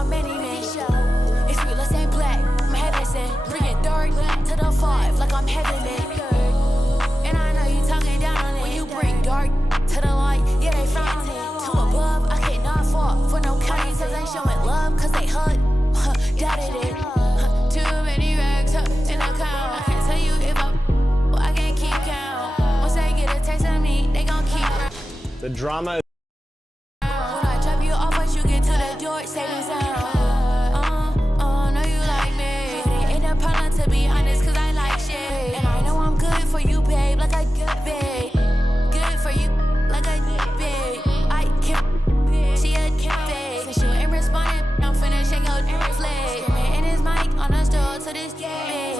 out many men. It's real, ain't black. I'm heaven sent. Bring it dark to the 5 like I'm heavenly. And I know you talking down on it. When you bring dark to the light, yeah, they found it. To above, I cannot fall for no kind. Cause they showing love, cause they hug. Doubted it. Too many rags in the account. I can't tell you if I can't keep count. Once they get a taste of me, they gon' keep. The drama. When I drop you off, once you get to the door, saving sound. Know you like me. But it ain't a problem to be honest, cause I like shit. And I know I'm good for you, babe, like a good babe. Good for you, like a good babe. I can't, she a good babe. Since you ain't responding, I'm finishing your flag. Screaming in his mic on the store to this day.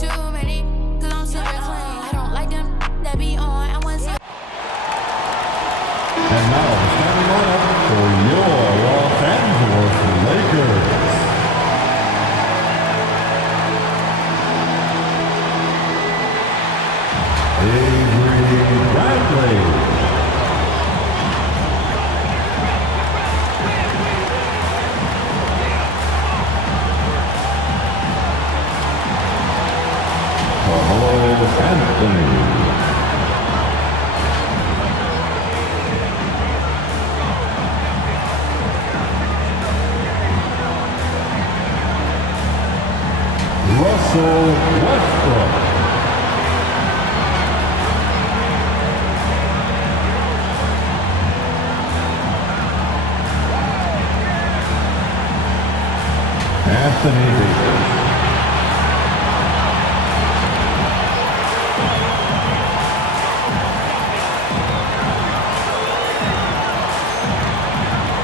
Too many, cause I'm super clean. I don't like them that be on. I want to. And now, standing lineup for your Los Angeles Lakers. Avery Bradley. Carmelo Anthony. Russell Westbrook. Anthony Davis.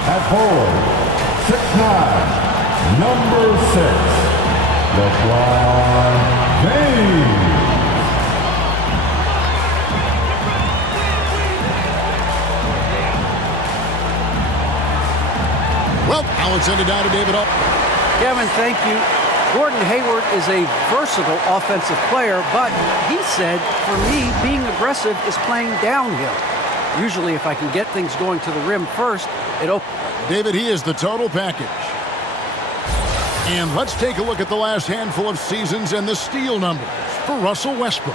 At forward, 6'9", number 6. LeBron James. Well, I'll send it down to David. Kevin, thank you. Gordon Hayward is a versatile offensive player, but he said, for me, being aggressive is playing downhill. Usually, if I can get things going to the rim first, it opens. David, he is the total package. And let's take a look at the last handful of seasons and the steal numbers for Russell Westbrook.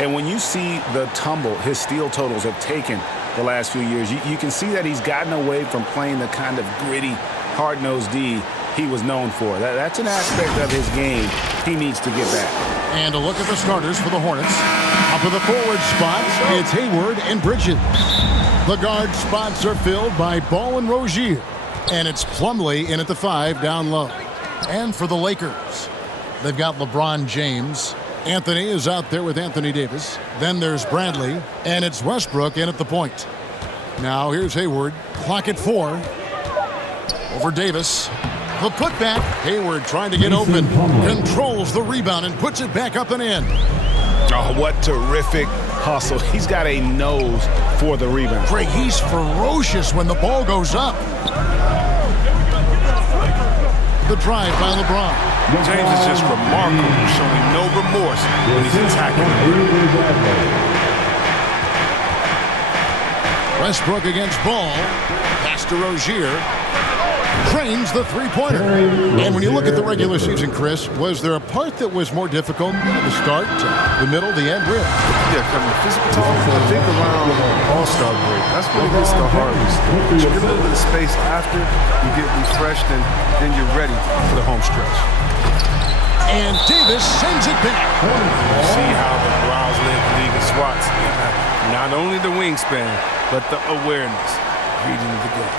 And when you see the tumble his steal totals have taken the last few years, you can see that he's gotten away from playing the kind of gritty, hard-nosed D he was known for. That's an aspect of his game he needs to get back. And a look at the starters for the Hornets. Up in the forward spots, it's Hayward and Bridges. The guard spots are filled by Ball and Rozier. And it's Plumlee in at the 5 down low. And for the Lakers, they've got LeBron James. Anthony is out there with Anthony Davis. Then there's Bradley, and it's Westbrook in at the point. Now here's Hayward. Clock at 4. Over Davis. The putback. Hayward trying to get open. Controls the rebound and puts it back up and in. Oh, what terrific hustle. He's got a nose for the rebound. Craig, he's ferocious when the ball goes up. The drive by LeBron. James is just remarkable, showing no remorse when he's attacking. Westbrook against Ball. Pass to Rozier. Cranes the three-pointer. And when you look at the regular season, Chris, was there a part that was more difficult at the start, the middle, the end? Really? Yeah, Kevin, the physical talk, I think around All-Star break, that's when it gets the hardest. You get a little bit of space after, you get refreshed, and then you're ready for the home stretch. And Davis sends it back. You see how the Browns led the league in swats. Not only the wingspan, but the awareness, reading the game.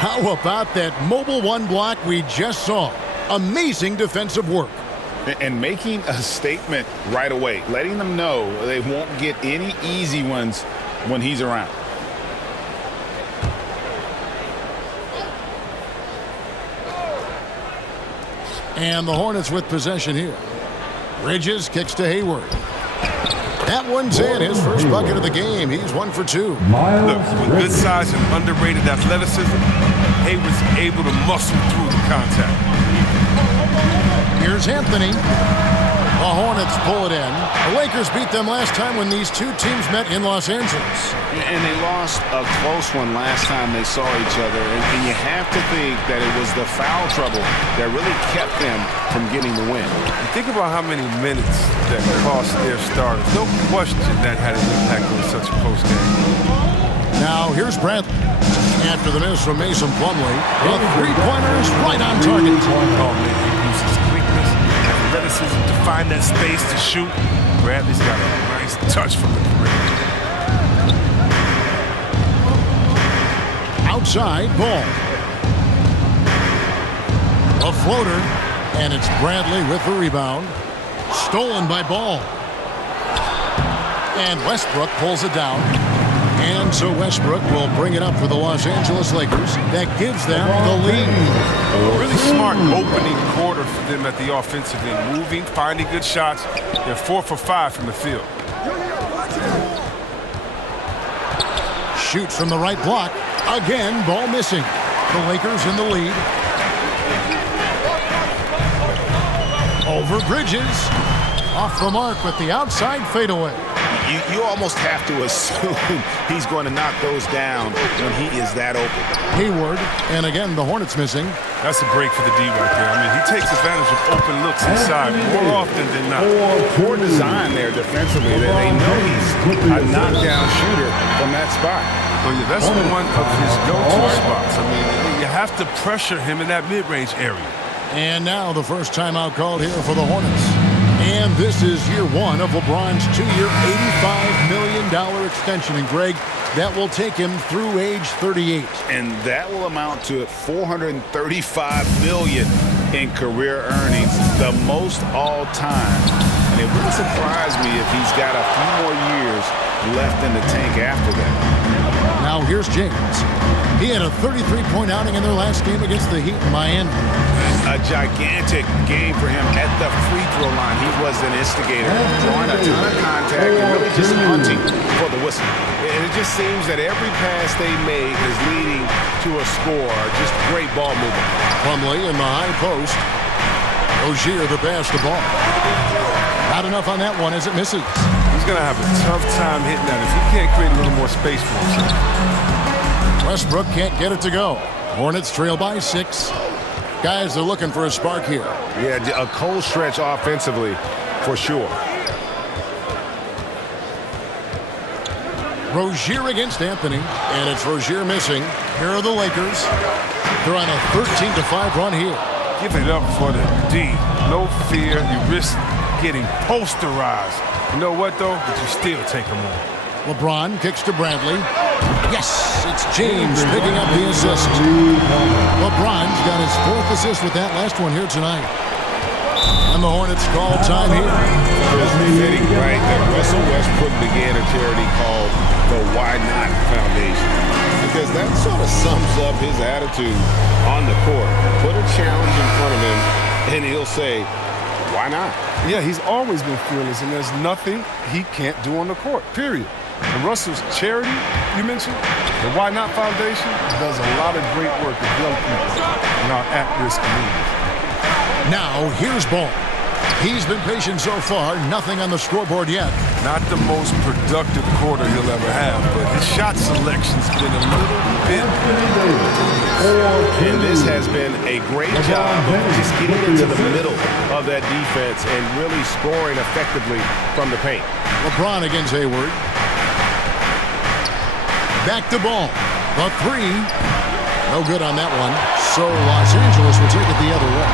How about that mobile one block we just saw? Amazing defensive work. And making a statement right away, letting them know they won't get any easy ones when he's around. And the Hornets with possession here. Bridges kicks to Hayward. That one's in, his first bucket of the game. He's 1 for 2. Look, with good size and underrated athleticism, Hayward's able to muscle through the contact. Here's Anthony. The Hornets pull it in. The Lakers beat them last time when these two teams met in Los Angeles. And they lost a close one last time they saw each other. And you have to think that it was the foul trouble that really kept them from getting the win. Think about how many minutes that cost their starters. No question that had an impact on such a close game. Now here's Bradley. After the miss from Mason Plumlee, the three-pointer is right on target. Oh, man, he uses quickness, athleticism to find that space to shoot. Bradley's got a nice touch from the perimeter. Outside ball. A floater, and it's Bradley with the rebound. Stolen by Ball. And Westbrook pulls it down. And so Westbrook will bring it up for the Los Angeles Lakers. That gives them the lead. A really smart opening quarter for them at the offensive end. Moving, finding good shots. They're 4 for 5 from the field. Shoots from the right block. Again, ball missing. The Lakers in the lead. Over Bridges. Off the mark with the outside fadeaway. You almost have to assume he's going to knock those down when he is that open. Hayward, and again, the Hornets missing. That's a break for the D right there. I mean, he takes advantage of open looks inside more often than not. Poor design there defensively. They know he's a knockdown shooter from that spot. Well, yeah, that's one of his go-to spots. I mean, you have to pressure him in that mid-range area. And now the first timeout called here for the Hornets. And this is year one of LeBron's 2-year, $85 million extension. And, Greg, that will take him through age 38. And that will amount to $435 million in career earnings, the most all time. And it wouldn't surprise me if he's got a few more years left in the tank after that. Now here's James. He had a 33-point outing in their last game against the Heat in Miami. A gigantic game for him at the free throw line. He was an instigator, drawing a ton of contact and really just hunting for the whistle. And it just seems that every pass they make is leading to a score. Just great ball movement. Plumlee in the high post. Rozier the pass the ball. Not enough on that one as it misses. He's going to have a tough time hitting that if he can't create a little more space for himself. Westbrook can't get it to go. Hornets trail by 6. Guys, they're looking for a spark here. Yeah, a cold stretch offensively for sure. Rozier against Anthony, and it's Rozier missing. Here are the Lakers. They're on a 13-5 run here. Give it up for the D. No fear. You risk getting posterized. You know what, though? But you still take them on. LeBron kicks to Bradley. Yes, it's James picking up the assist. LeBron's got his 4th assist with that last one here tonight. And the Hornets call time here. It's fitting, right, that Russell Westbrook began a charity called the Why Not Foundation. Because that sort of sums up his attitude on the court. Put a challenge in front of him, and he'll say, why not? Yeah, he's always been fearless, and there's nothing he can't do on the court, period. And Russell's charity, you mentioned, the Why Not Foundation, does a lot of great work with young people in our at-risk communities. Now, here's Ball. He's been patient so far, nothing on the scoreboard yet. Not the most productive quarter he'll ever have, but his shot selection's been a little bit. And this has been a great job of just getting into the middle of that defense and really scoring effectively from the paint. LeBron against Hayward. Back to Ball. The 3. No good on that one. So Los Angeles will take it the other way.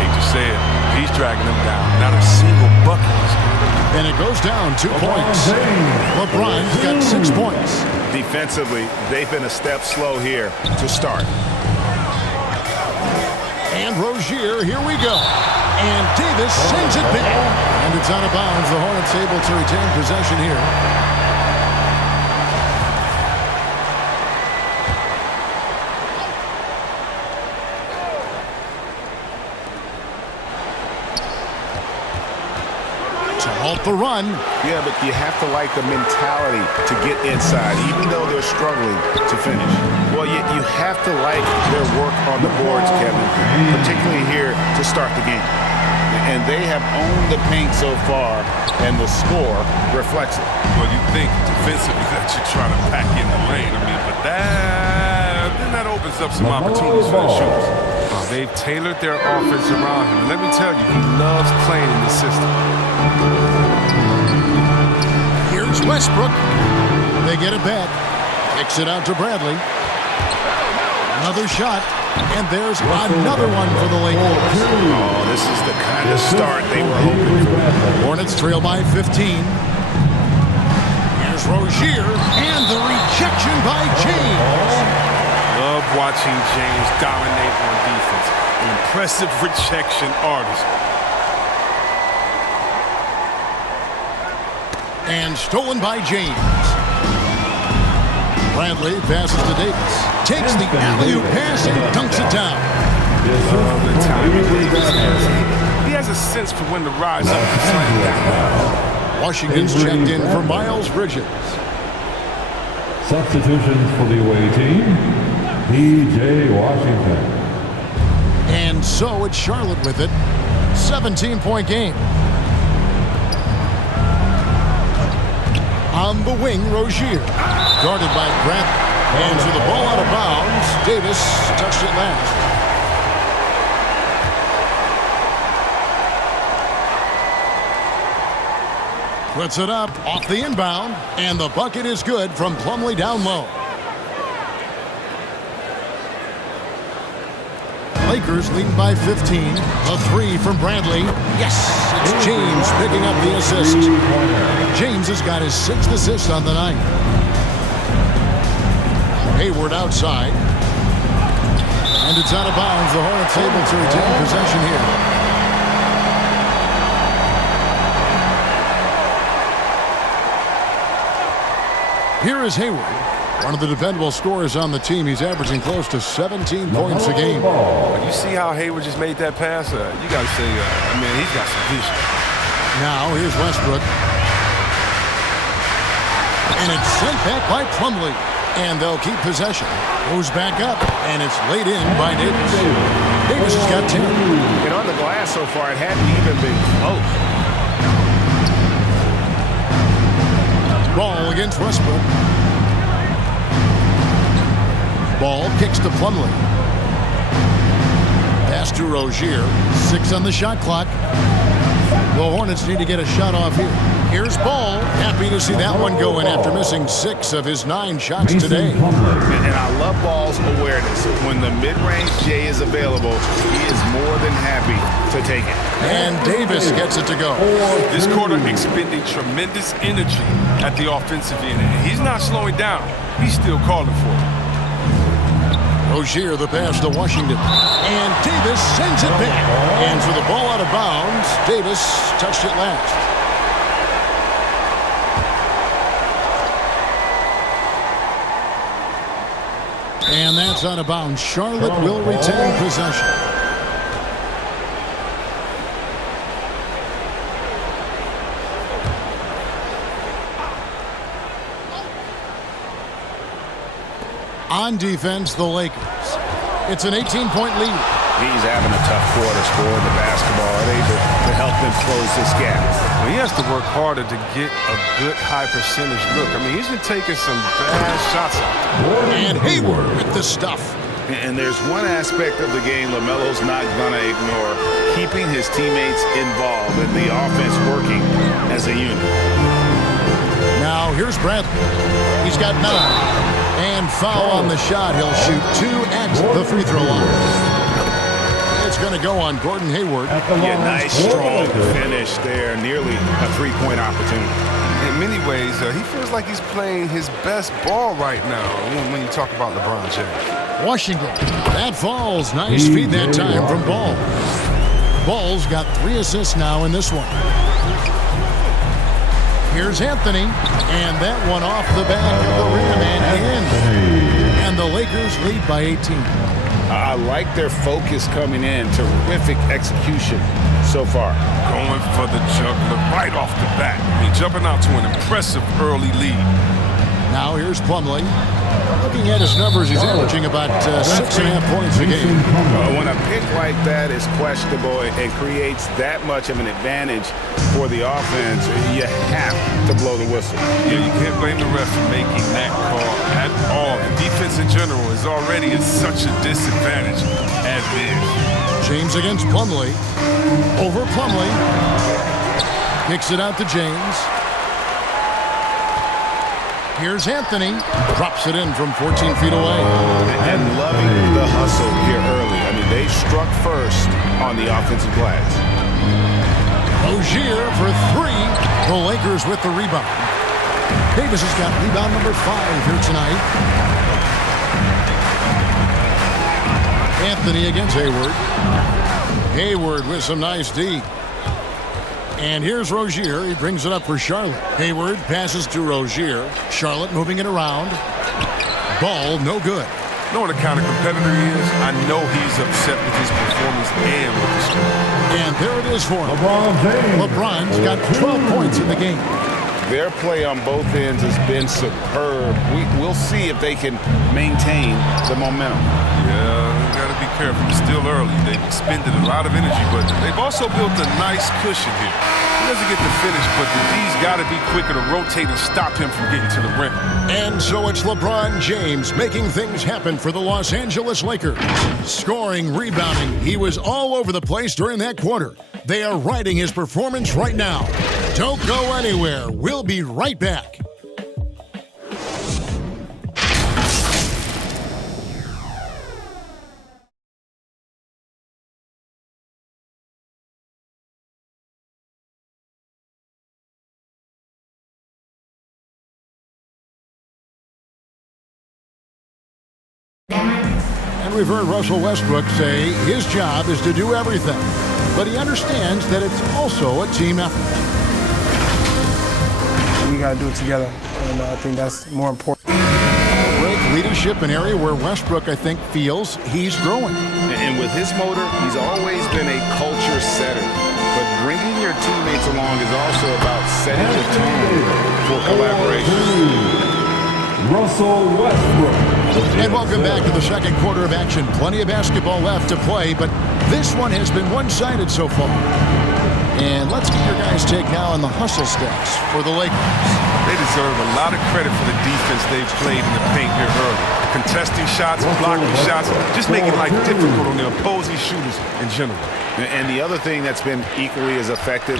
Hate to say it, he's dragging them down. Not a single bucket. And it goes down 2 points. LeBron's got 6 points. Defensively, they've been a step slow here to start. And Rozier, here we go. And Davis sends it back. And it's out of bounds. The Hornets able to retain possession here. To halt the run. Yeah, but you have to like the mentality to get inside, even though they're struggling to finish. Well, you have to like their work on the boards, Kevin, particularly here to start the game. and they have owned the paint so far, and the score reflects it. Well, you think defensively that you're trying to pack in the lane. I mean, but then that opens up some opportunities for the shooters. They've tailored their offense around him. And let me tell you, he loves playing in this system. Here's Westbrook. They get it back. Kicks it out to Bradley. Another shot. And there's another one for the Lakers. Oh, this is the kind of start they were hoping for. Hornets trail by 15. Here's Rozier. And the rejection by James. Love watching James dominate on defense. An impressive rejection artist. And stolen by James. Bradley passes to Davis. Takes the alley-oop pass and dunks it down. Love the timing Davis has. He has a sense for when to rise up and slam down. Washington's checked in for Miles Bridges. Substitutions for the away team, P.J. Washington. And so it's Charlotte with it. 17-point game. On the wing, Rozier. Guarded by Grant. Hands with the ball out of bounds. Davis touched it last. Puts it up off the inbound. And the bucket is good from Plumlee down low. Lakers lead by 15. A three from Bradley. Yes, it's James picking up the assist. James has got his 6th assist on the night. Hayward outside. And it's out of bounds. The Hornets able to retain possession here. Here is Hayward. One of the dependable scorers on the team. He's averaging close to 17 points a game. You see how Hayward just made that pass? You got to say, man, he's got some vision. Now, here's Westbrook. And it's sent back by Plumlee. And they'll keep possession. Goes back up, and it's laid in by Davis. Davis has got 10. And on the glass so far, it hadn't even been close. Ball against Westbrook. Ball kicks to Plumlee. Pass to Rozier. 6 on the shot clock. The Hornets need to get a shot off here. Here's Ball. Happy to see that one go in after missing 6 of his 9 shots today. And I love Ball's awareness. When the mid-range J is available, he is more than happy to take it. And Davis gets it to go. This quarter expending tremendous energy at the offensive end. And he's not slowing down. He's still calling for it. Rozier, the pass to Washington. And Davis sends it back. And for the ball out of bounds, Davis touched it last. And that's out of bounds. Charlotte will retain possession. On defense, the Lakers. It's an 18-point lead. He's having a tough quarter scoring the basketball, able to help them close this gap. Well, he has to work harder to get a good high percentage look. I mean, he's been taking some bad shots out there. And Hayward with the stuff. And there's one aspect of the game LaMelo's not going to ignore, keeping his teammates involved and the offense working as a unit. Now, here's Bradley. He's got 9. And foul on the shot. He'll shoot 2 at the free throw line. It's going to go on Gordon Hayward. Yeah, nice, strong finish there. Nearly a 3-point opportunity. In many ways, he feels like he's playing his best ball right now when you talk about LeBron James. Washington. That falls. Nice feed that time from Ball. Ball's got 3 assists now in this one. Here's Anthony. And that one off the back of the rim and in. And the Lakers lead by 18. I like their focus coming in. Terrific execution so far. Going for the juggler right off the bat. I mean, jumping out to an impressive early lead. Now here's Plumlee. Looking at his numbers, he's averaging about 6.5 points a game. When a pick like that is questionable and creates that much of an advantage for the offense, you have to blow the whistle. Yeah, you can't blame the ref for making that call at all. The defense in general is already at such a disadvantage as it is. James against Plumlee. Over Plumlee. Kicks it out to James. Here's Anthony. Drops it in from 14 feet away. And loving the hustle here early. I mean, they struck first on the offensive glass. Rozier for 3. The Lakers with the rebound. Davis has got rebound number 5 here tonight. Anthony against Hayward. Hayward with some nice D. And here's Rozier. He brings it up for Charlotte. Hayward passes to Rozier. Charlotte moving it around. Ball no good. Knowing the kind of competitor he is, I know he's upset with his performance and with the score. And there it is for him. LeBron James. LeBron's got 12 points in the game. Their play on both ends has been superb. We'll see if they can maintain the momentum. Yeah, you got to be careful. It's still early. They've expended a lot of energy, but they've also built a nice cushion here. He doesn't get the finish, but the D's got to be quicker to rotate and stop him from getting to the rim. And so it's LeBron James making things happen for the Los Angeles Lakers. Scoring, rebounding. He was all over the place during that quarter. They are riding his performance right now. Don't go anywhere. We'll be right back. And we've heard Russell Westbrook say his job is to do everything, but he understands that it's also a team effort. We got to do it together, and I think that's more important. Great leadership, an area where Westbrook, I think, feels he's growing. And with his motor, he's always been a culture setter. But bringing your teammates along is also about setting the tone for collaboration. Russell Westbrook. And welcome back to the second quarter of action. Plenty of basketball left to play, but this one has been one-sided so far. And let's get your guys' take now on the hustle stats for the Lakers. They deserve a lot of credit for the defense they've played in the paint here early. Contesting shots, blocking shots, just making life difficult on the opposing shooters in general. And the other thing that's been equally as effective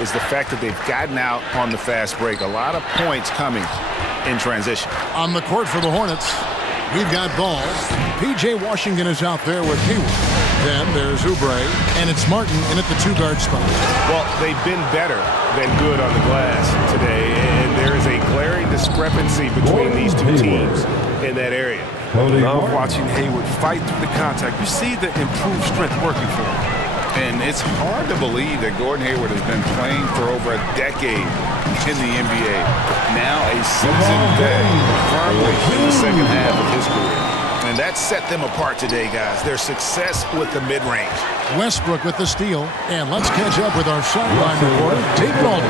is the fact that they've gotten out on the fast break. A lot of points coming in transition. On the court for the Hornets, we've got Ball. P.J. Washington is out there with Hayward. Then there's Oubre, and it's Martin in at the two-guard spot. Well, they've been better than good on the glass today, and there is a glaring discrepancy between these two teams in that area. Love watching Hayward fight through the contact. You see the improved strength working for him. And it's hard to believe that Gordon Hayward has been playing for over a decade in the NBA. Now a seasoned vet, firmly in the second half of his career. And that set them apart today, guys. Their success with the mid-range. Westbrook with the steal. And let's catch up with our sideline reporter, David Alden.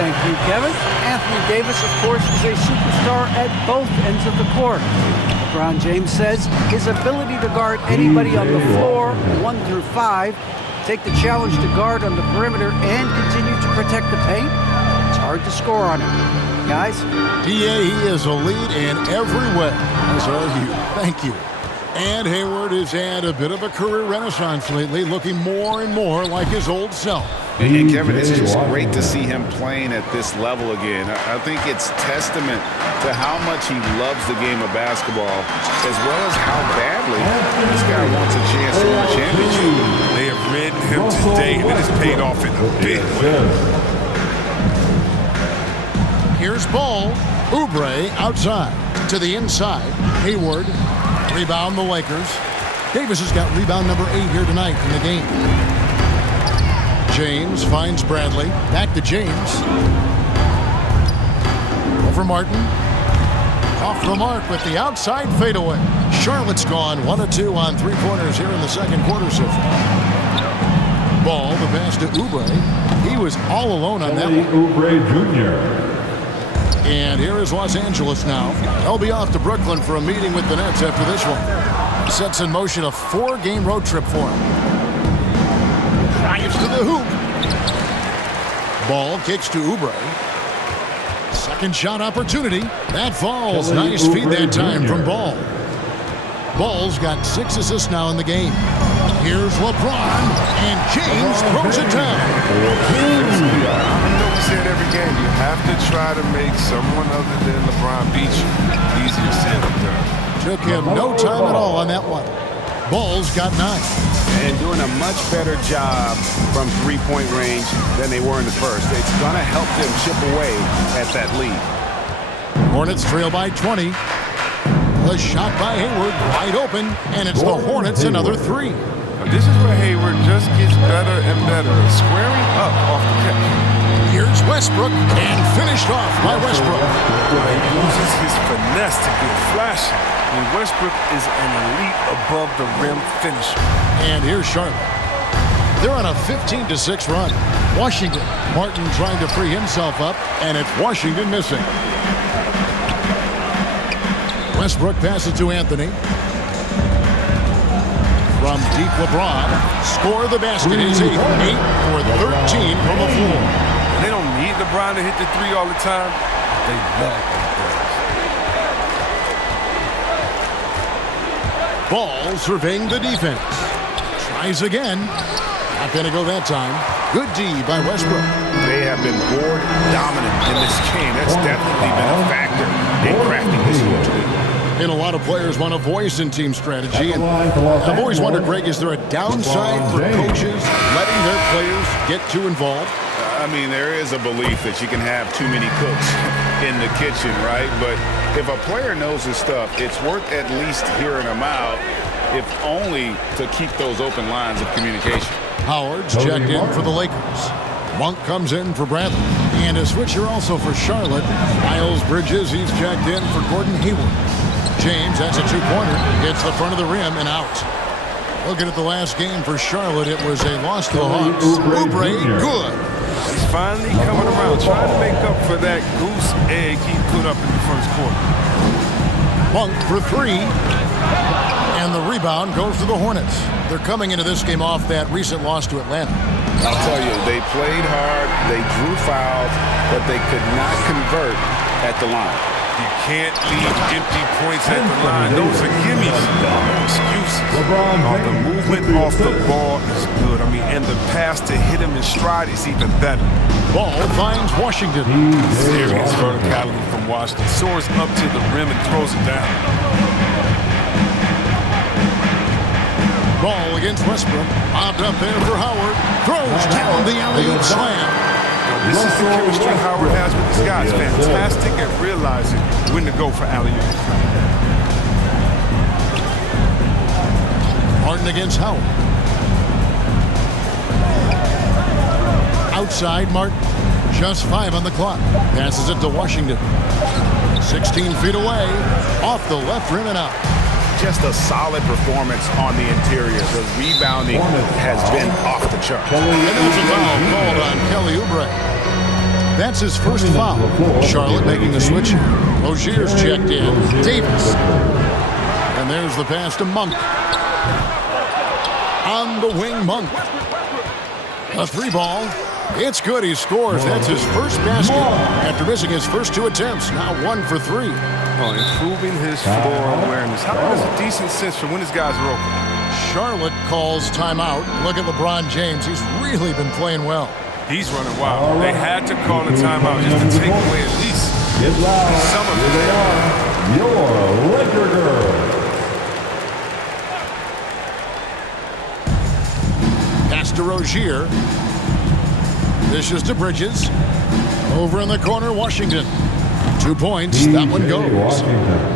Thank you, Kevin. Anthony Davis, of course, is a superstar at both ends of the court. LeBron James says his ability to guard anybody on the floor, 1 through 5, take the challenge to guard on the perimeter, and continue to protect the paint, it's hard to score on him. Guys? D.A., he is a lead in every way, as are you. Thank you. And Hayward has had a bit of a career renaissance lately, looking more and more like his old self. And Kevin, it's just great to see him playing at this level again. I think it's testament to how much he loves the game of basketball, as well as how badly this guy wants a chance to win a championship. They have ridden him today, and it has paid off in a big way. Here's Ball. Oubre outside to the inside. Hayward. Rebound the Lakers. Davis has got rebound number 8 here tonight in the game. James finds Bradley. Back to James. Over Martin. Off the mark with the outside fadeaway. Charlotte's gone 1 of 2 on three-pointers here in the second quarter so far. Ball, the pass to Oubre. He was all alone on that one. Oubre Jr. And here is Los Angeles now. They'll be off to Brooklyn for a meeting with the Nets after this one. Sets in motion a 4-game road trip for him. Drives to the hoop. Ball kicks to Oubre. Second shot opportunity. That falls. Nice feed that time from Ball. Ball's got 6 assists now in the game. Here's LeBron, and James throws it down. You know we say it every game. You have to try to make someone other than LeBron beat you. Easier said than done. Took him no time at all on that one. Ball's got 9. And doing a much better job from three-point range than they were in the first. It's going to help them chip away at that lead. Hornets trail by 20. The shot by Hayward, wide open, and it's the Hornets another 3. Now, this is where Hayward just gets better and better, squaring up off the catch. Here's Westbrook, and finished off by Westbrook. He uses his finesse to get flashy. And Westbrook is an elite above-the-rim finisher. And here's Charlotte. They're on a 15-6 run. Washington. Martin trying to free himself up, and it's Washington missing. Westbrook passes to Anthony. From deep, LeBron. Score the basket is 8 for 13 from the floor. They don't need LeBron to hit the 3 all the time. They lack that. Ball surveying the defense. Tries again. Not going to go that time. Good D by Westbrook. They have been board dominant in this game. That's definitely been a factor in crafting this huge lead. And a lot of players want a voice in team strategy. And I've always wondered, Greg, is there a downside for coaches letting their players get too involved? I mean, there is a belief that you can have too many cooks in the kitchen, right? But if a player knows his stuff, it's worth at least hearing them out, if only to keep those open lines of communication. Howard's checked in for the Lakers. Monk comes in for Bradley. And a switcher also for Charlotte. Miles Bridges, he's checked in for Gordon Hayward. James, that's a 2-pointer. Hits the front of the rim and out. Looking at the last game for Charlotte, it was a loss to the Hawks. Oubre, good. He's finally coming around, trying to make up for that goose egg he put up in the first quarter. Monk for 3. And the rebound goes to the Hornets. They're coming into this game off that recent loss to Atlanta. I'll tell you, they played hard, they drew fouls, but they could not convert at the line. You can't leave empty points at the line. Those are gimmies. Excuses. The movement off the ball is good. I mean, and the pass to hit him in stride is even better. Ball finds Washington. Serious verticality from Washington. Soars up to the rim and throws it down. Ball against Westbrook. Popped up there for Howard. Throws down the alley-oop slam. This is the chemistry Howard has with his guys. Fantastic at realizing when to go for alley-oop. Martin against Howard. Outside Martin. Just 5 on the clock. Passes it to Washington. 16 feet away. Off the left rim and out. Just a solid performance on the interior. The rebounding has been off the charts. And there's a foul called on Kelly Oubre. That's his first foul. Charlotte making the switch. Rozier's checked in. Davis. And there's the pass to Monk. On the wing, Monk. A 3 ball. It's good. He scores. That's his first basket after missing his first 2 attempts. Now 1 for 3. Improving his floor awareness. Howard has a decent sense for when his guys are open. Charlotte calls timeout. Look at LeBron James. He's really been playing well. He's running wild. They had to call a timeout just to take away at least some of it. Your Laker girl. Pass to Rozier. Dishes to Bridges. Over in the corner, Washington. 2 points. That one goes.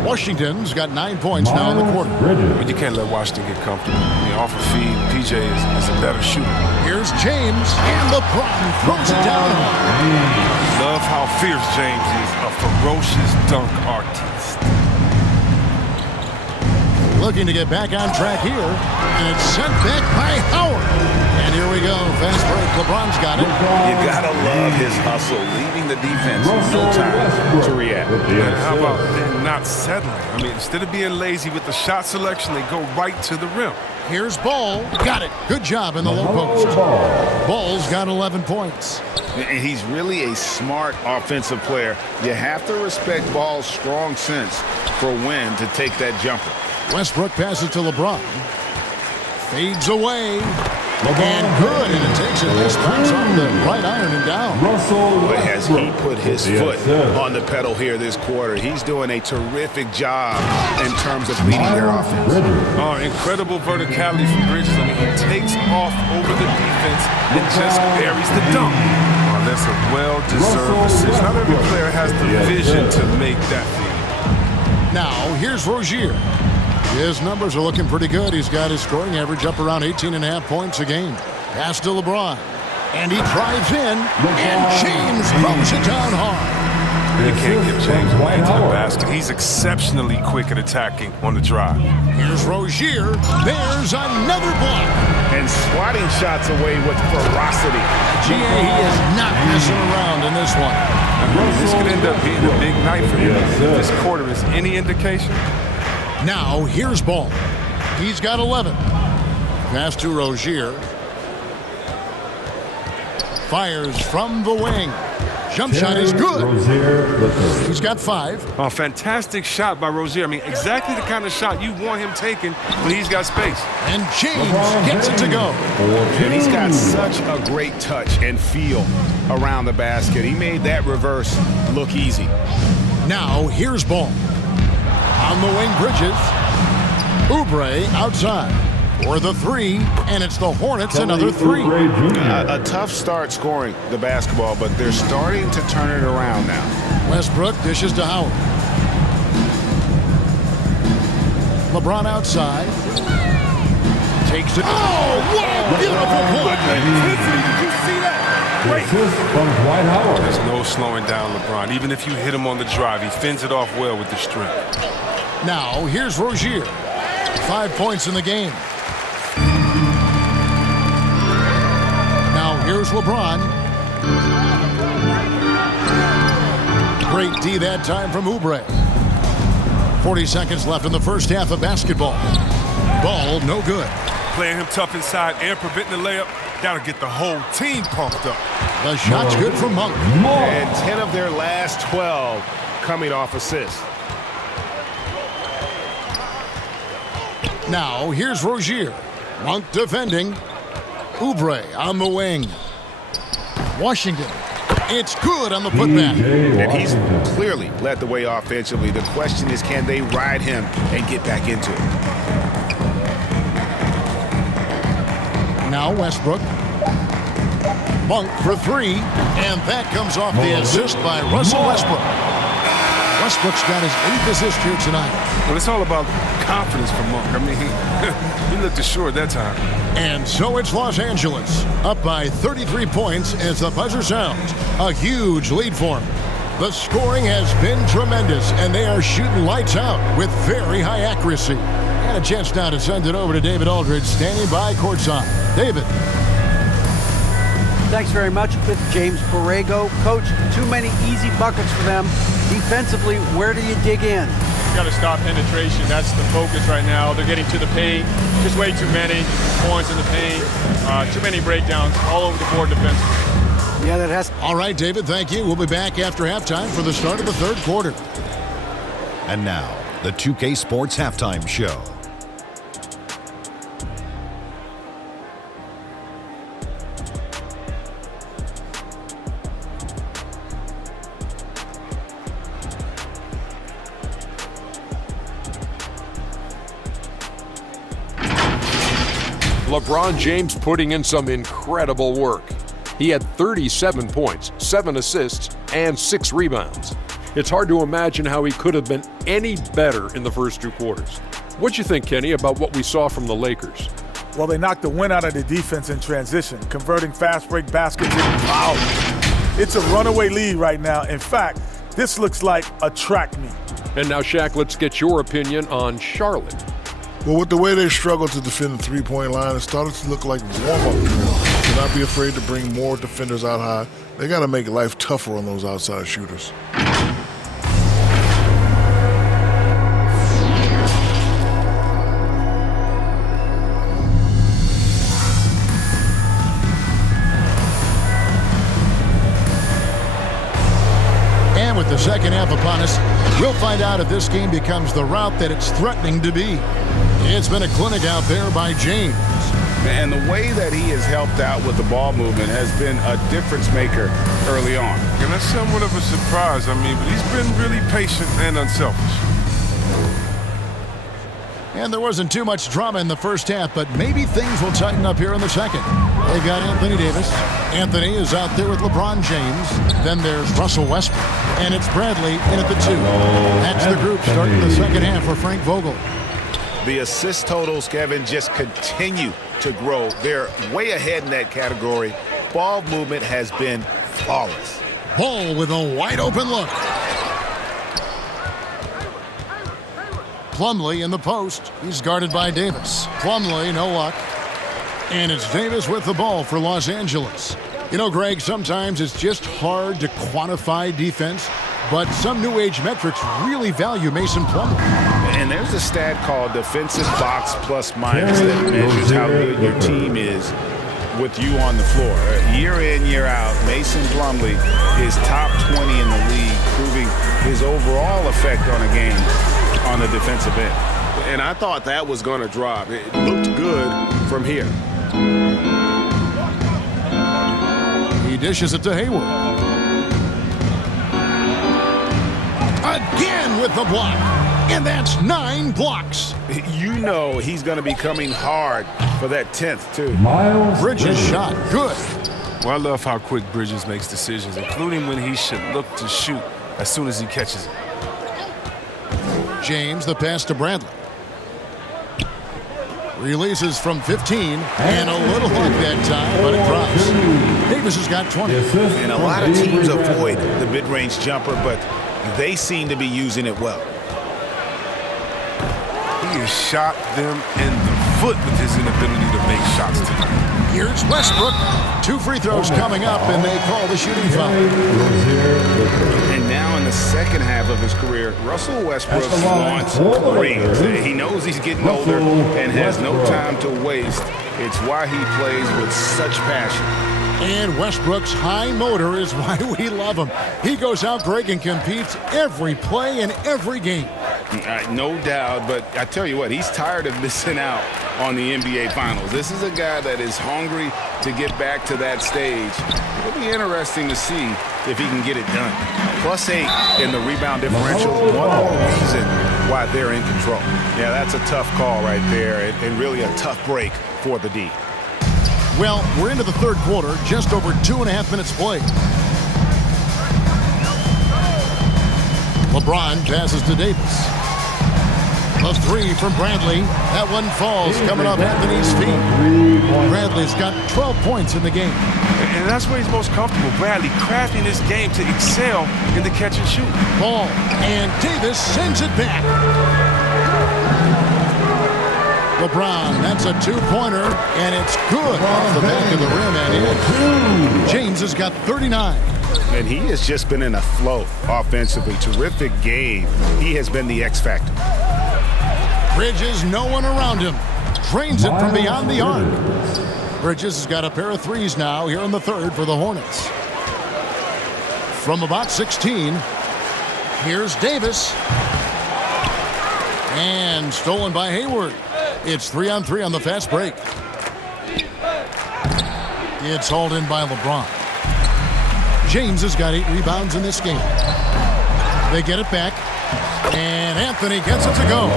Washington's got 9 points now in the quarter. But you can't let Washington get comfortable. I mean, off a feed, PJ is a better shooter. Here's James, and LeBron throws it down. Love how fierce James is, a ferocious dunk artist. Looking to get back on track here, and it's sent back by Howard. And here we we go. Fast break. LeBron's got it. You gotta love his hustle, leaving the defense no time to react. And how about them not settling? I mean, instead of being lazy with the shot selection, they go right to the rim. Here's Ball. Got it. Good job in the low post. Ball's got 11 points. And he's really a smart offensive player. You have to respect Ball's strong sense for when to take that jumper. Westbrook passes to LeBron. Fades away. And good, and it takes it. This bounce on the right iron and down. But has he put his foot on the pedal here this quarter? He's doing a terrific job in terms of leading their offense. Oh, incredible verticality from Bridges. I mean, he takes off over the defense and just buries the dunk. Oh, that's a well-deserved assist. Not every player has the vision to make that feed. Now, here's Rozier. His numbers are looking pretty good. He's got his scoring average up around 18.5 points a game. Pass to LeBron. And he drives in, and James throws it down hard. You can't give James away to the basket. He's exceptionally quick at attacking on the drive. Here's Rozier. There's another block. And swatting shots away with ferocity. He is not messing around in this one. I mean, this could end up being a big night for him. If this quarter is any indication. Now, here's Ball. He's got 11. Pass to Rozier. Fires from the wing. Jump shot is good. He's got 5. A fantastic shot by Rozier. I mean, exactly the kind of shot you want him taking when he's got space. And James gets it to go. And he's got such a great touch and feel around the basket. He made that reverse look easy. Now, here's Ball. On the wing, Bridges. Oubre outside for the 3, and it's the Hornets another 3. A tough start scoring the basketball, but they're starting to turn it around now. Westbrook dishes to Howard. LeBron outside. Takes it. Oh, what a beautiful play. Did you see that? Great. From Dwight Howard. There's no slowing down LeBron. Even if you hit him on the drive, he fends it off well with the strength. Now, here's Rozier. 5 points in the game. Now, here's LeBron. Great D that time from Oubre. 40 seconds left in the first half of basketball. Ball, no good. Playing him tough inside and preventing the layup. That'll get the whole team pumped up. The shot's good from Monk. And 10 of their last 12 coming off assists. Now, here's Rozier. Monk defending. Oubre on the wing. Washington. It's good on the putback. And he's clearly led the way offensively. The question is, can they ride him and get back into it? Now Westbrook. Monk for 3. And that comes off the assist by Russell Westbrook. Westbrook's got his 8th assist here tonight. Well, it's all about confidence for Monk. I mean, he looked assured that time. And so it's Los Angeles, up by 33 points as the buzzer sounds. A huge lead for them. The scoring has been tremendous, and they are shooting lights out with very high accuracy. And a chance now to send it over to David Aldridge, standing by courtside. David. Thanks very much with James Borrego. Coach, too many easy buckets for them. Defensively, where do you dig in? Got to stop penetration. That's the focus right now. They're getting to the paint. Just way too many points in the paint. Too many breakdowns all over the board defensively. Yeah, that has. All right, David, thank you. We'll be back after halftime for the start of the third quarter. And now, the 2K Sports Halftime Show. LeBron James putting in some incredible work. He had 37 points, 7 assists, and 6 rebounds. It's hard to imagine how he could have been any better in the first 2 quarters. What'd you think, Kenny, about what we saw from the Lakers? Well, they knocked the wind out of the defense in transition, converting fast break baskets into fouls. It's a runaway lead right now. In fact, this looks like a track meet. And now, Shaq, let's get your opinion on Charlotte. Well, with the way they struggled to defend the three-point line, it started to look like warm-up drill. not be afraid to bring more defenders out high. They got to make life tougher on those outside shooters. And with the second half upon us, we'll find out if this game becomes the route that it's threatening to be. It's been a clinic out there by James. And the way that he has helped out with the ball movement has been a difference maker early on. And that's somewhat of a surprise, but he's been really patient and unselfish. And there wasn't too much drama in the first half, but maybe things will tighten up here in the second. They've got Anthony Davis. Anthony is out there with LeBron James. Then there's Russell Westbrook. And it's Bradley in at the 2. That's the group starting the second half for Frank Vogel. The assist totals, Kevin, just continue to grow. They're way ahead in that category. Ball movement has been flawless. Ball with a wide open look. Plumlee in the post. He's guarded by Davis. Plumlee, no luck. And it's Davis with the ball for Los Angeles. You know, Greg, sometimes it's just hard to quantify defense, but some new age metrics really value Mason Plumlee. And there's a stat called defensive box plus minus that measures how good your team is with you on the floor. Year in, year out, Mason Plumlee is top 20 in the league, proving his overall effect on a game on the defensive end. And I thought that was going to drop. It looked good from here. He dishes it to Hayward. Again with the block. And that's 9 blocks. You know he's going to be coming hard for that 10th, too. Bridges shot. Good. Well, I love how quick Bridges makes decisions, including when he should look to shoot as soon as he catches it. James, the pass to Bradley. Releases from 15, and a little luck that time, but it drops. Davis has got 20. And a lot of teams avoid the mid-range jumper, but they seem to be using it well. He has shot them in the foot with his inability to make shots tonight. Here's Westbrook. 2 free throws coming up, and they call the shooting foul. And now in the second half of his career, Russell Westbrook wants rings. He knows he's getting older and has no time to waste. It's why he plays with such passion. And Westbrook's high motor is why we love him. He goes out, Greg, and competes every play in every game. No doubt, but I tell you what, he's tired of missing out on the NBA Finals. This is a guy that is hungry to get back to that stage. It'll be interesting to see if he can get it done. +8 in the rebound differential. One more reason why they're in control. Yeah, that's a tough call right there, and really a tough break for the D. Well, we're into the third quarter, just over 2.5 minutes played. LeBron passes to Davis. A 3 from Bradley. That one falls, coming off Anthony's feet. Bradley's got 12 points in the game. And that's where he's most comfortable. Bradley crafting this game to excel in the catch and shoot. Ball, and Davis sends it back. LeBron, that's a 2-pointer, and it's good off the back of the rim and in. James has got 39. And he has just been in a flow offensively. Terrific game. He has been the X factor. Bridges, no one around him. Drains it from beyond the arc. Bridges has got a pair of threes now here in the third for the Hornets. From about 16, here's Davis. And stolen by Hayward. It's 3-on-3 on the fast break. It's hauled in by LeBron. James has got 8 rebounds in this game. They get it back. And Anthony gets it to go.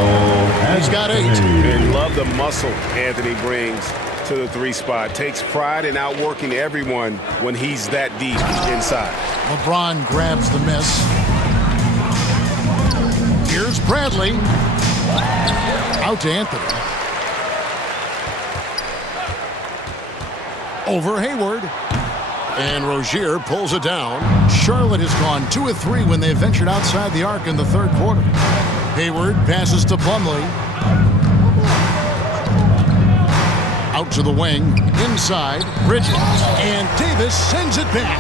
He's got 8. And love the muscle Anthony brings to the 3 spot. Takes pride in outworking everyone when he's that deep inside. LeBron grabs the miss. Here's Bradley. Out to Anthony. Over Hayward. And Rozier pulls it down. Charlotte has gone 2 of 3 when they ventured outside the arc in the third quarter. Hayward passes to Plumlee. Out to the wing, inside, Bridges, and Davis sends it back.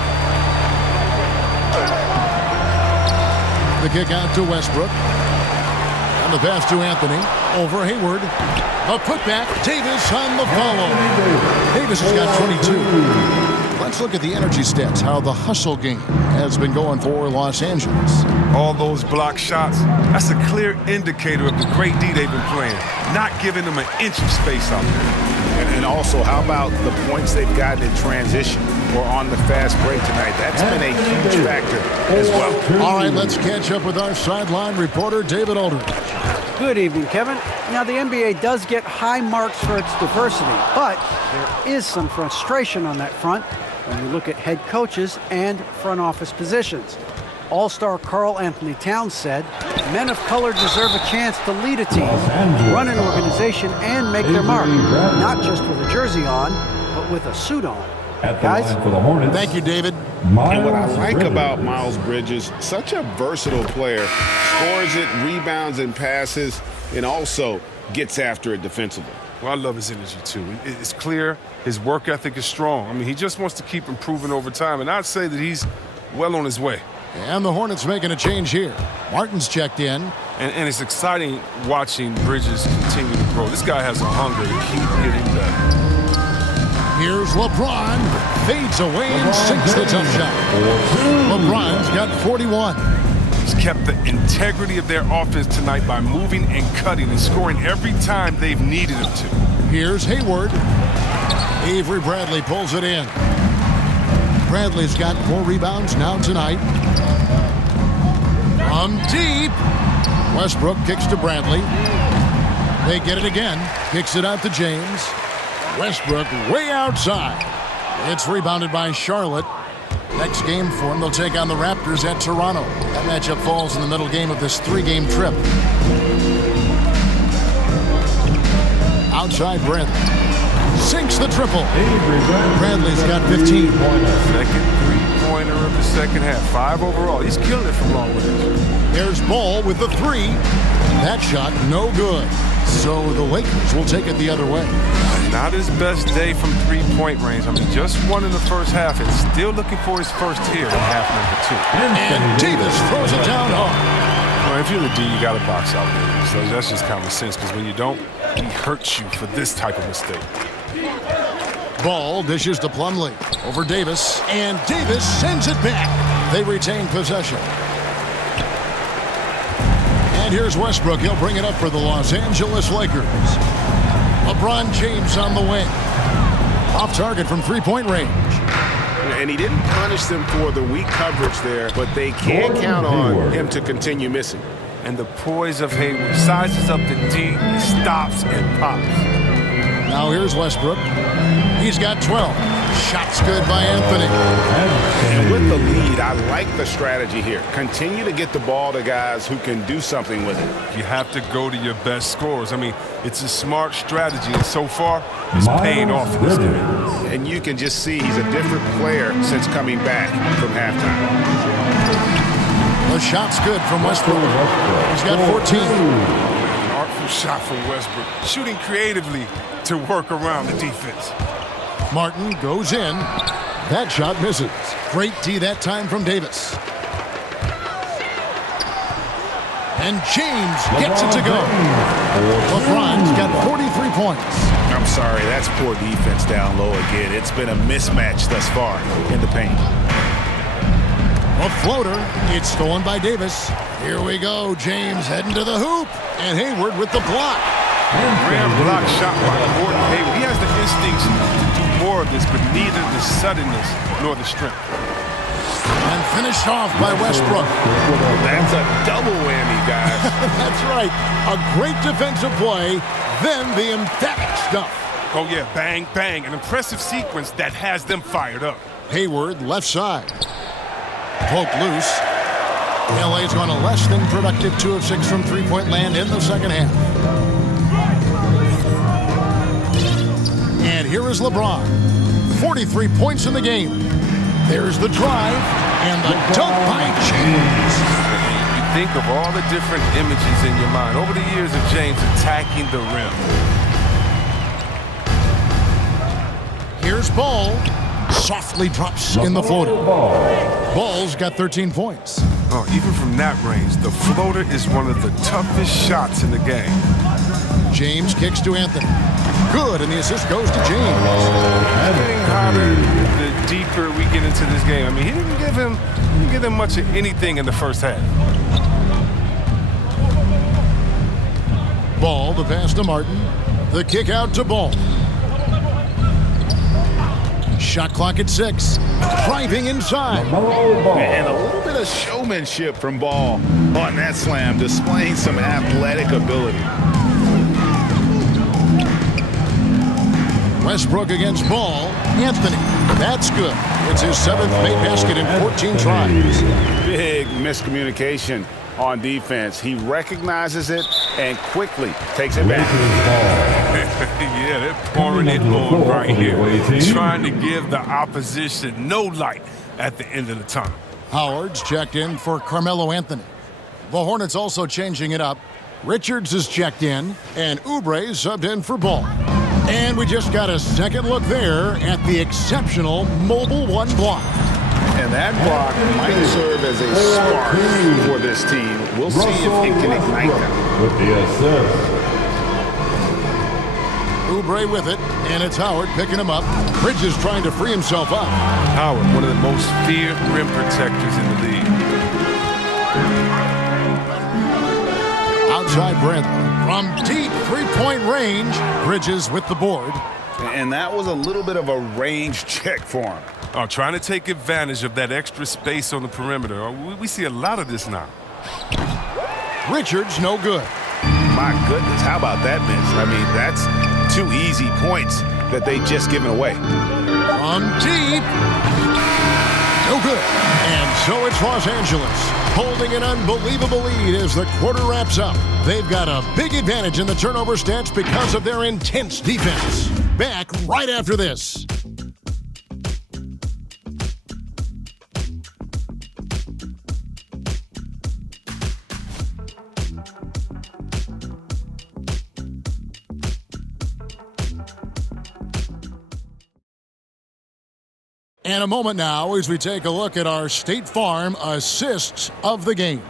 The kick out to Westbrook. And the pass to Anthony. Over Hayward. The putback, Davis on the follow. Davis has got 22. Let's look at the energy stats, how the hustle game has been going for Los Angeles. All those block shots, that's a clear indicator of the great D they've been playing. Not giving them an inch of space out there. And also, how about the points they've gotten in transition or on the fast break tonight? That's been a huge factor as well. All right, let's catch up with our sideline reporter, David Aldridge. Good evening, Kevin. Now, the NBA does get high marks for its diversity, but there is some frustration on that front when you look at head coaches and front office positions. All-star Karl Anthony Towns said, men of color deserve a chance to lead a team, run an organization, and make their mark, not just with a jersey on, but with a suit on. Guys? For the Hornets. Thank you, David. And what I like about Miles Bridges, such a versatile player, scores it, rebounds and passes, and also gets after it defensively. Well, I love his energy, too. It's clear. His work ethic is strong. I mean, he just wants to keep improving over time, and I'd say that he's well on his way. And the Hornets making a change here. Martin's checked in. And it's exciting watching Bridges continue to grow. This guy has a hunger to keep getting better. Here's LeBron. Fades away and sinks the tough shot. LeBron's got 41. He's kept the integrity of their offense tonight by moving and cutting and scoring every time they've needed him to. Here's Hayward. Avery Bradley pulls it in. Bradley's got 4 rebounds now tonight. From deep. Westbrook kicks to Bradley. They get it again. Kicks it out to James. Westbrook way outside. It's rebounded by Charlotte. Next game for them, they'll take on the Raptors at Toronto. That matchup falls in the middle game of this 3-game trip. Outside Bradley. Sinks the triple. Bradley's got 15. Second three-pointer of the second half. 5 overall. He's killing it from long range. There's Ball with the 3. That shot no good. So the Lakers will take it the other way. Not his best day from three-point range. I mean, just one in the first half and still looking for his first here in half number 2. And Davis throws it down hard. Well, if you're the D, you got to box out there. So that's just common sense, because when you don't, he hurts you for this type of mistake. Ball dishes to Plumlee over Davis, and Davis sends it back. They retain possession. And here's Westbrook. He'll bring it up for the Los Angeles Lakers. LeBron James on the wing. Off target from three-point range. And he didn't punish them for the weak coverage there, but they can't count on him to continue missing. And the poise of Hayward sizes up the D, stops, and pops. Now here's Westbrook. He's got 12. Shots good by Anthony. And with the lead, I like the strategy here. Continue to get the ball to guys who can do something with it. You have to go to your best scorers. I mean, it's a smart strategy, and so far, it's paying off in this game. And you can just see he's a different player since coming back from halftime. The shot's good from Westbrook. He's got 14. An artful shot from Westbrook, shooting creatively to work around the defense. Martin goes in. That shot misses. Great D that time from Davis. And James gets it to go. LeBron's got 43 points. I'm sorry, that's poor defense down low again. It's been a mismatch thus far in the paint. A floater. It's stolen by Davis. Here we go. James heading to the hoop. And Hayward with the block. Rare block shot by Gordon Hayward. He has the instincts to do more of this, but neither the suddenness nor the strength. And finished off by Westbrook. That's a double whammy, guys. That's right. A great defensive play, then the emphatic stuff. Oh, yeah, bang, bang. An impressive sequence that has them fired up. Hayward, left side. Poked loose. LA's gone a less than productive 2 of 6 from three-point land in the second half. And here is LeBron. 43 points in the game. There's the drive and the dunk by James. You think of all the different images in your mind over the years of James attacking the rim. Here's Ball. Softly drops in the floater. Ball's got 13 points. Oh, even from that range, the floater is one of the toughest shots in the game. James kicks to Anthony. Good, and the assist goes to James. It's getting hotter the deeper we get into this game. I mean, he didn't give him much of anything in the first half. Ball, the pass to Martin. The kick out to Ball. Shot clock at 6. Driving inside. And a little bit of showmanship from Ball on that slam, displaying some athletic ability. Westbrook against Ball. Anthony. That's good. It's his 7th made basket in 14 tries. Big miscommunication on defense. He recognizes it and quickly takes it back. Yeah, they're pouring it on right here. Trying to give the opposition no light at the end of the tunnel. Howard's checked in for Carmelo Anthony. The Hornets also changing it up. Richards is checked in, and Oubre subbed in for Ball. And we just got a second look there at the exceptional Mobile 1 block. And that block might serve as a spark for this team. We'll see if it can ignite them. With the assist. Oubre with it, and it's Howard picking him up. Bridges trying to free himself up. Howard, one of the most feared rim protectors in the league. Outside Bradley. From deep three-point range, Bridges with the board. And that was a little bit of a range check for him. Oh, trying to take advantage of that extra space on the perimeter. We see a lot of this now. Richards, no good. My goodness, how about that miss? I mean, that's 2 easy points that they just given away. From deep. No good. And so it's Los Angeles holding an unbelievable lead as the quarter wraps up. They've got a big advantage in the turnover stats because of their intense defense. Back right after this. And a moment now as we take a look at our State Farm assists of the game.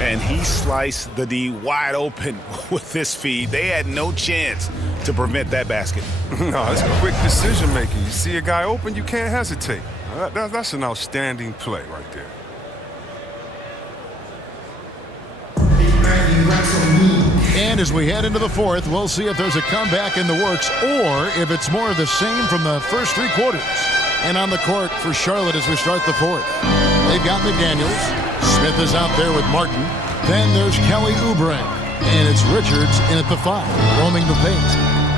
And he sliced the D wide open with this feed. They had no chance to prevent that basket. No, it's quick decision making. You see a guy open, you can't hesitate. That's an outstanding play right there. And as we head into the fourth, we'll see if there's a comeback in the works or if it's more of the same from the first 3 quarters. And on the court for Charlotte as we start the fourth. They've got McDaniels. Smith is out there with Martin. Then there's Kelly Oubre. And it's Richards in at the 5, roaming the paint.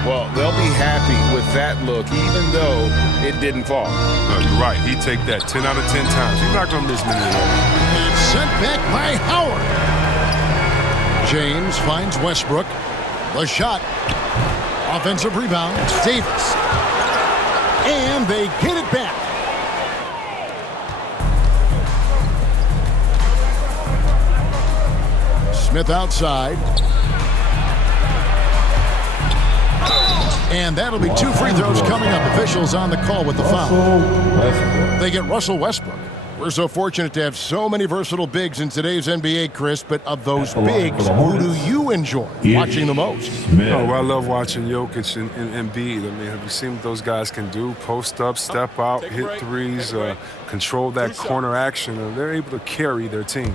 Well, they'll be happy with that look, even though it didn't fall. No, you're right. He'd take that 10 out of 10 times. He's not going to miss many of those. And sent back by Howard. James finds Westbrook. The shot. Offensive rebound. Davis. And they get it back. Smith outside. And that'll be 2 free throws coming up. Officials on the call with the foul. They get Russell Westbrook. We're so fortunate to have so many versatile bigs in today's NBA, Chris, but of those bigs, who do you enjoy watching the most? Oh, well, I love watching Jokic and Embiid. I mean, have you seen what those guys can do? Post up, step out, hit threes, control that corner action, and they're able to carry their team.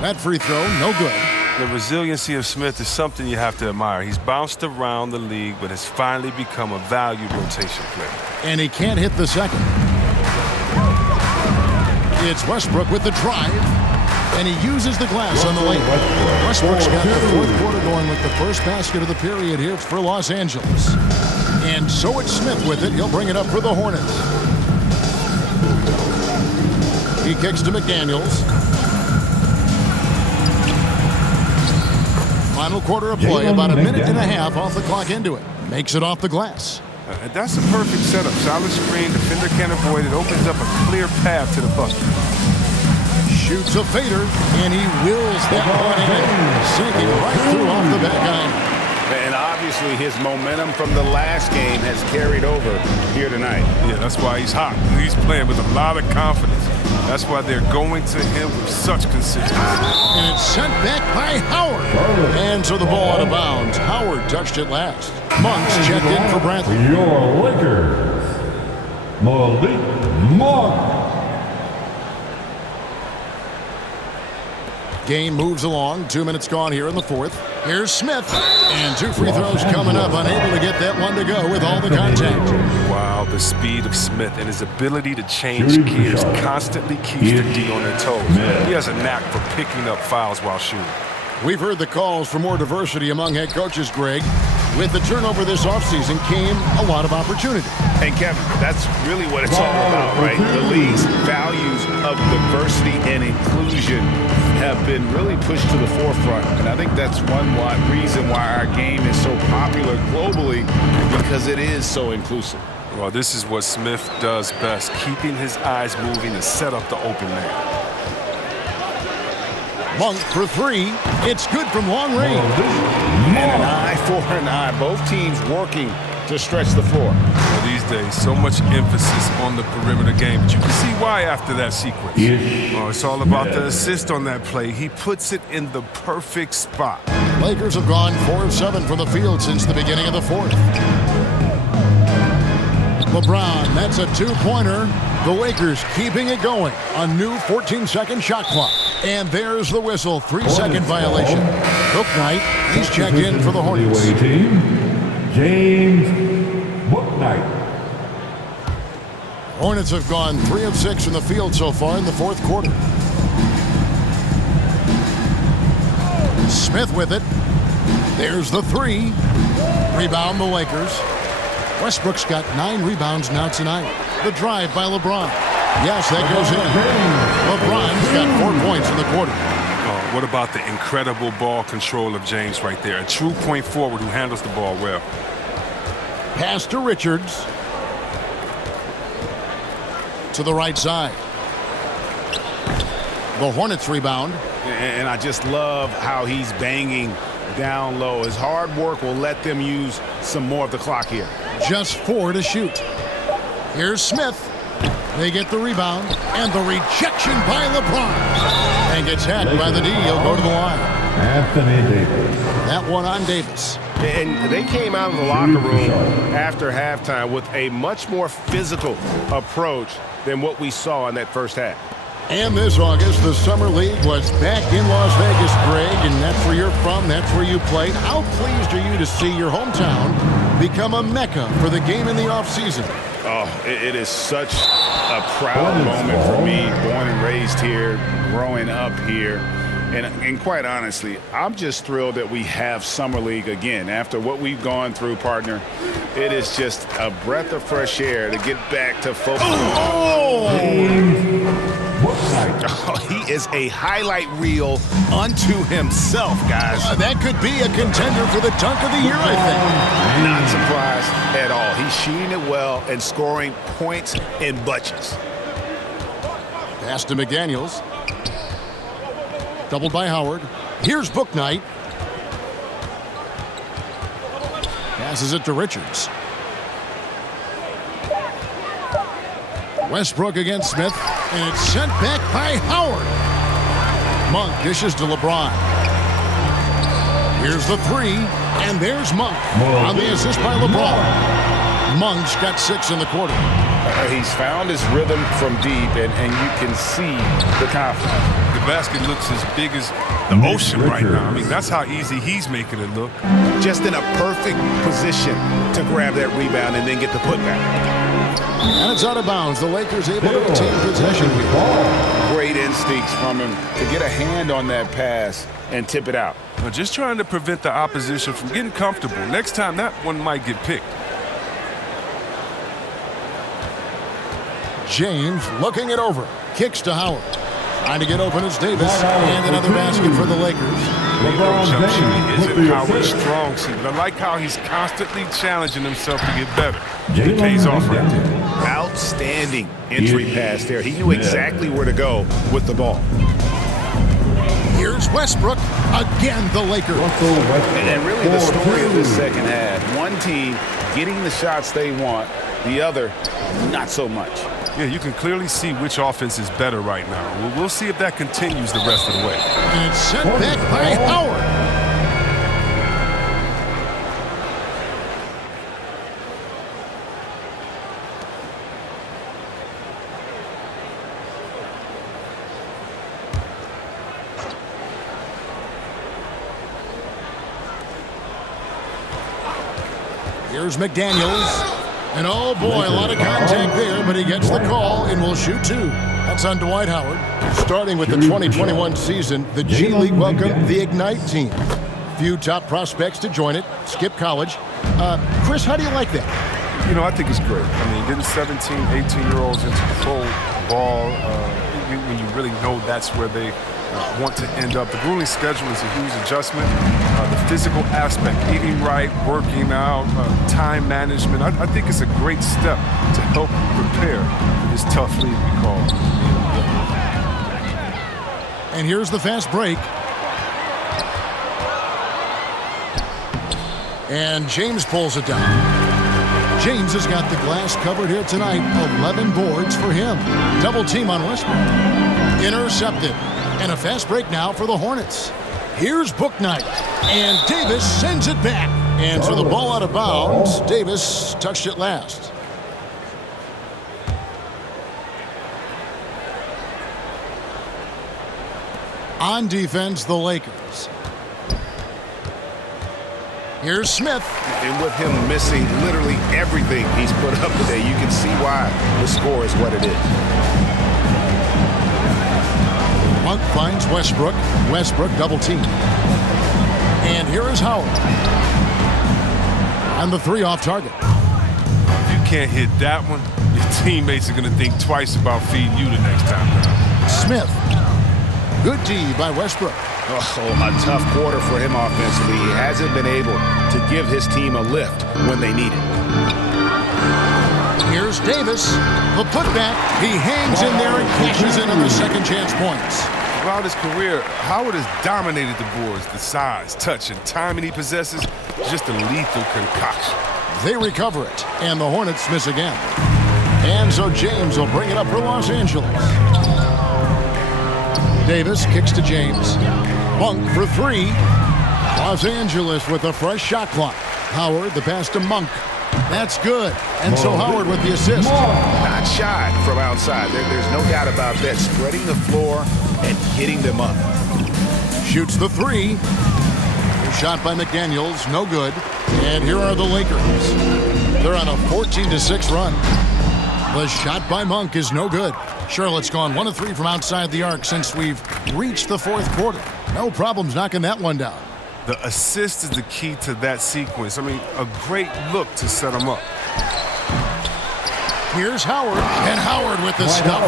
That free throw, no good. The resiliency of Smith is something you have to admire. He's bounced around the league, but has finally become a valued rotation player. And he can't hit the second. It's Westbrook with the drive, and he uses the glass on the lane. Westbrook's got the fourth quarter going with the first basket of the period here for Los Angeles. And so it's Smith with it. He'll bring it up for the Hornets. He kicks to McDaniels. Final quarter of play, about a minute and a half off the clock into it. Makes it off the glass. That's a perfect setup. Solid screen, defender can't avoid it. Opens up a clear path to the bucket. Shoots a fader, and he wills that one in, sinking right through off the back iron. And obviously his momentum from the last game has carried over here tonight. Yeah, that's why he's hot. He's playing with a lot of confidence. That's why they're going to him with such consistency. And it's sent back by Howard. And so the ball out of bounds. Howard touched it last. Monk's checked in for Bradley. Your Lakers, Malik Monk. Game moves along. 2 minutes gone here in the fourth. Here's Smith. And 2 free throws coming up. Unable to get that one to go with all the contact. Wow, the speed of Smith and his ability to change gears constantly keeps the D on their toes. He has a knack for picking up fouls while shooting. We've heard the calls for more diversity among head coaches, Greg. With the turnover this offseason came a lot of opportunity. And Kevin, that's really what it's all about, right? The league's values of diversity and inclusion have been really pushed to the forefront. And I think that's one reason why our game is so popular globally, because it is so inclusive. Well, this is what Smith does best, keeping his eyes moving to set up the open man. Monk for 3. It's good from long range. And an eye for an eye. Both teams working to stretch the floor. Well, these days, so much emphasis on the perimeter game, but you can see why after that sequence. Oh, it's all about the assist on that play. He puts it in the perfect spot. Lakers have gone 4 of 7 from the field since the beginning of the fourth. LeBron, that's a 2-pointer. The Lakers keeping it going. A new 14-second shot clock. And there's the whistle. 3-second violation. Bouknight, he's checked in for the Hornets. James Bouknight. Hornets have gone 3 of 6 from the field so far in the fourth quarter. Smith with it. There's the 3. Rebound the Lakers. Westbrook's got 9 rebounds now tonight. The drive by LeBron. Yes, that goes in. LeBron's got 4 points in the quarter. Oh, what about the incredible ball control of James right there? A true point forward who handles the ball well. Pass to Richards. To the right side. The Hornets rebound. And I just love how he's banging down low. His hard work will let them use some more of the clock here. Just 4 to shoot. Here's Smith. They get the rebound. And the rejection by LeBron. And gets hacked by the D. He'll go to the line. Anthony Davis. That one on Davis. And they came out of the locker room after halftime with a much more physical approach than what we saw in that first half. And this August, the Summer League was back in Las Vegas, Greg, and that's where you're from, that's where you played. How pleased are you to see your hometown become a mecca for the game in the offseason? Oh, it is such a proud moment for me, born and raised here, growing up here. And quite honestly, I'm just thrilled that we have Summer League again. After what we've gone through, partner, it is just a breath of fresh air to get back to focus. Oh, he is a highlight reel unto himself, guys. That could be a contender for the dunk of the year, I think. Not surprised at all. He's shooting it well and scoring points in bunches. Pass to McDaniels. Doubled by Howard. Here's Bouknight. Passes it to Richards. Westbrook against Smith, and it's sent back by Howard. Monk dishes to LeBron. Here's the 3, and there's Monk on the assist by LeBron. Monk's got 6 in the quarter. He's found his rhythm from deep, and you can see the confidence. The basket looks as big as the ocean right now. I mean, that's how easy he's making it look. Just in a perfect position to grab that rebound and then get the putback. And it's out of bounds. The Lakers able to retain possession. Great instincts from him to get a hand on that pass and tip it out. Well, just trying to prevent the opposition from getting comfortable. Next time, that one might get picked. James looking it over. Kicks to Howard. Trying to get open is Davis. And another basket for the Lakers. Jump shooting isn't Howard's strong suit. I like how he's constantly challenging himself to get better. It pays off right there. Outstanding entry pass there. He knew exactly where to go with the ball. Here's Westbrook. Again, the Lakers. And really the story of this second half. One team getting the shots they want, the other not so much. Yeah, you can clearly see which offense is better right now. We'll see if that continues the rest of the way. And it's sent back by Howard. Here's McDaniels. And oh boy, a lot of contact there, but he gets the call and will shoot two. That's on Dwight Howard. Starting with the 2021 season, the G League welcomed the Ignite team. Few top prospects to join it. Skip college. Chris, how do you like that? You know, I think it's great. I mean, getting 17, 18-year-olds into pro ball, when you really know that's where they want to end up. The grueling schedule is a huge adjustment. The physical aspect, eating right, working out, time management. I think it's a great step to help prepare for this tough league we call it. And here's the fast break. And James pulls it down. James has got the glass covered here tonight. 11 boards for him. Double team on Westbrook. Intercepted. And a fast break now for the Hornets. Here's Bouknight. And Davis sends it back. And so the ball out of bounds. Davis touched it last. On defense, the Lakers. Here's Smith. And with him missing literally everything he's put up today, you can see why the score is what it is. Monk finds Westbrook. Westbrook double team. And here is Howard. And the three off target. If you can't hit that one, your teammates are going to think twice about feeding you the next time around. Smith. Good D by Westbrook. Oh, a tough quarter for him offensively. He hasn't been able to give his team a lift when they need it. Here's Davis. The putback. He hangs in there and cashes in on the second chance points. Throughout his career, Howard has dominated the boards. The size, touch, and timing he possesses is just a lethal concoction. They recover it, and the Hornets miss again. And so James will bring it up for Los Angeles. Davis kicks to James. Monk for three. Los Angeles with a fresh shot clock. Howard, the pass to Monk. That's good. And so Howard with the assist. Not shy from outside. There's no doubt about that. Spreading the floor and hitting them up. Shoots the three. Shot by McDaniels. No good. And here are the Lakers. They're on a 14-6 run. The shot by Monk is no good. Charlotte's gone 1 of 3 from outside the arc since we've reached the fourth quarter. No problems knocking that one down. The assist is the key to that sequence. I mean, a great look to set him up. Here's Howard, and Howard with the stuff.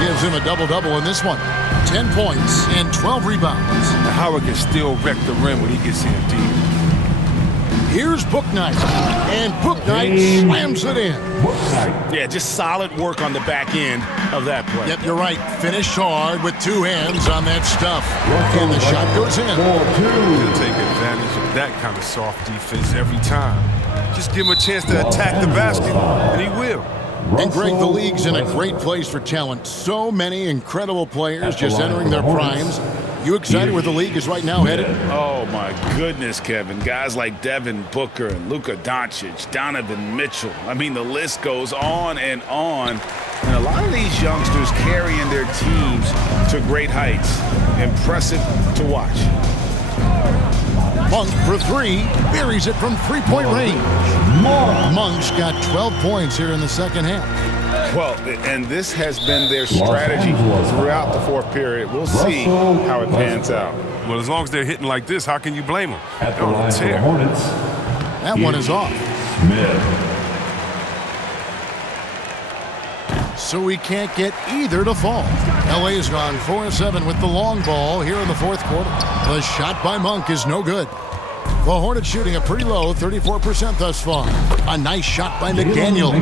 Gives him a double-double in this one. 10 points and 12 rebounds. Howard can still wreck the rim when he gets in deep. Here's Bouknight, and Bouknight slams it in. Yeah, just solid work on the back end of that play. Yep, you're right. Finished hard with two hands on that stuff. And the shot goes in. He'll take advantage of that kind of soft defense every time. Just give him a chance to attack the basket, and he will. And Greg, the league's in a great place for talent. So many incredible players just entering their primes. You excited where the league is right now headed? Oh, my goodness, Kevin. Guys like Devin Booker and Luka Doncic, Donovan Mitchell. I mean, the list goes on and on. And a lot of these youngsters carrying their teams to great heights. Impressive to watch. Monk for three. Buries it from three-point range. Monk's got 12 points here in the second half. Well, and this has been their strategy throughout the fourth period. We'll see how it pans out. Well, as long as they're hitting like this, how can you blame them? At the line for the Hornets. That one is off. Smith. So we can't get either to fall. LA has gone 4-7 with the long ball here in the fourth quarter. The shot by Monk is no good. The Hornets shooting a pretty low 34% thus far. A nice shot by McDaniels.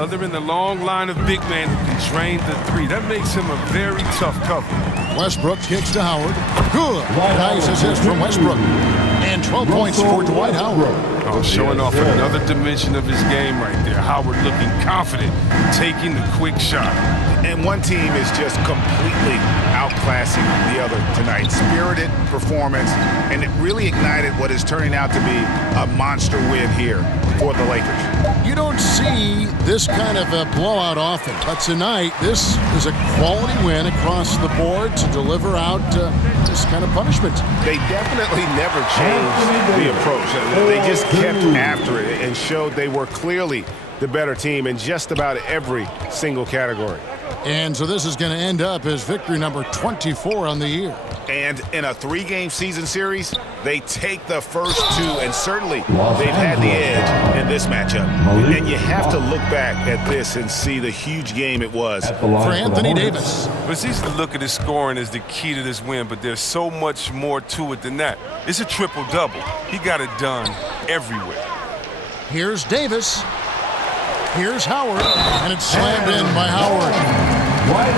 Other than the long line of big men who can drain the three. That makes him a very tough cover. Westbrook kicks to Howard. Good. Nice assist from Westbrook. And 12 points for Dwight Howard. Oh, showing off another dimension of his game right there. Howard looking confident, taking the quick shot. And one team is just completely outclassing the other tonight. Spirited performance, and it really ignited what is turning out to be a monster win here for the Lakers. You don't see this kind of a blowout often, but tonight this is a quality win across the board to deliver out this kind of punishment. They definitely never changed the approach. They just kept after it and showed they were clearly the better team in just about every single category. And so this is going to end up as victory number 24 on the year. And in a 3-game season series, they take the first 2, and certainly they've had the edge in this matchup. And you have to look back at this and see the huge game it was for Anthony Davis. It's easy to look at his scoring as the key to this win, but there's so much more to it than that. It's a triple-double. He got it done everywhere. Here's Davis. Here's Howard, and it's slammed in by Howard.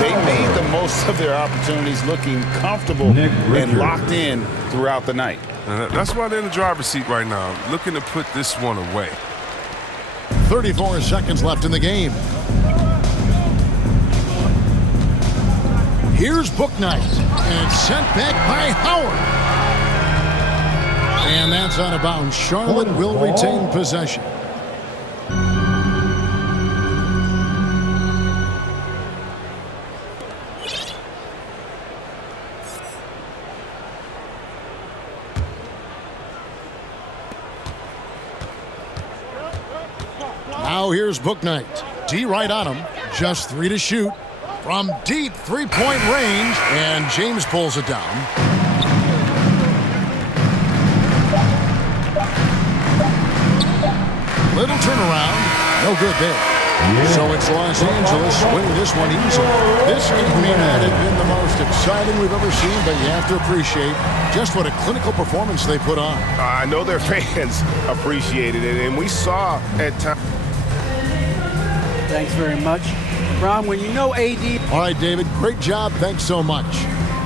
They made the most of their opportunities, looking comfortable and locked in throughout the night. That's why they're in the driver's seat right now, looking to put this one away. 34 seconds left in the game. Here's Bouknight, and it's sent back by Howard. And that's out of bounds. Charlotte will retain possession. Now here's Bouknight. D right on him. Just 3 to shoot. From deep three-point range. And James pulls it down. Little turnaround. No good there. So it's Los Angeles winning this one easily. This may not have been the most exciting we've ever seen, but you have to appreciate just what a clinical performance they put on. I know their fans appreciated it, and we saw at times. Thanks very much. Ron, when you know AD... All right, David, great job. Thanks so much.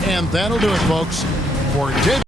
And that'll do it, folks, for David.